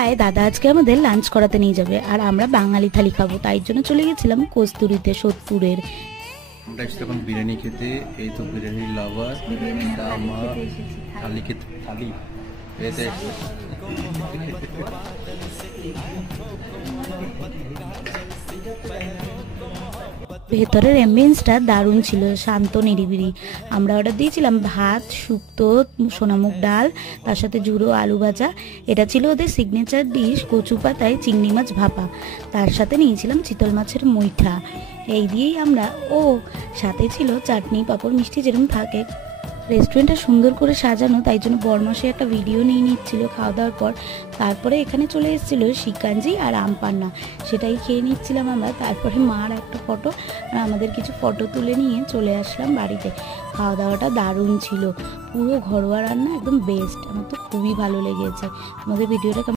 আয় দাদা আজকে আমাদের লাঞ্চ করাতে নিয়ে যাবে আর আমরা বাঙালি থালি খাবো, তাই জন্য চলে গেছিলাম কস্তুরীতে, সোদপুরের। আমরা এসেছি এখন বিরিয়ানি খেতে। এই তো বিরিয়ানির লাভার থালি খেতে, থালি খেতে ভেতরের অ্যাম্বিয়েন্সটা দারুণ ছিল, শান্ত নিরিবিলি। আমরা অর্ডার দিয়েছিলাম ভাত, শুক্তো, সোনামুগ ডাল, তার সাথে ঝুড়ো আলু ভাজা। এটা ছিল ওদের সিগনেচার ডিশ, কচু পাতায় চিংড়ি মাছ ভাপা। তার সাথে নিয়েছিলাম চিতল মাছের মুইঠা। এই দিয়েই আমরা সাথে ছিল চাটনি, পাঁপড়, মিষ্টি যেরকম থাকে। রেস্টুরেন্টটা সুন্দর করে সাজানো, তাই জন্য বরমাসে একটা ভিডিও নিয়ে নিচ্ছিল খাওয়া দাওয়ার পর। তারপরে এখানে চলে এসেছিলো শিকাঞ্জি আর আমপান্না, সেটাই খেয়ে নিচ্ছিলাম আমরা। তারপরে মার একটা ফটো আর আমাদের কিছু ফটো তুলে নিয়ে চলে আসলাম বাড়িতে। খাওয়া দাওয়াটা দারুণ ছিল, পুরো ঘরোয়া রান্না, একদম বেস্ট। আমার তো খুবই ভালো লেগেছে। আমাদের ভিডিওটা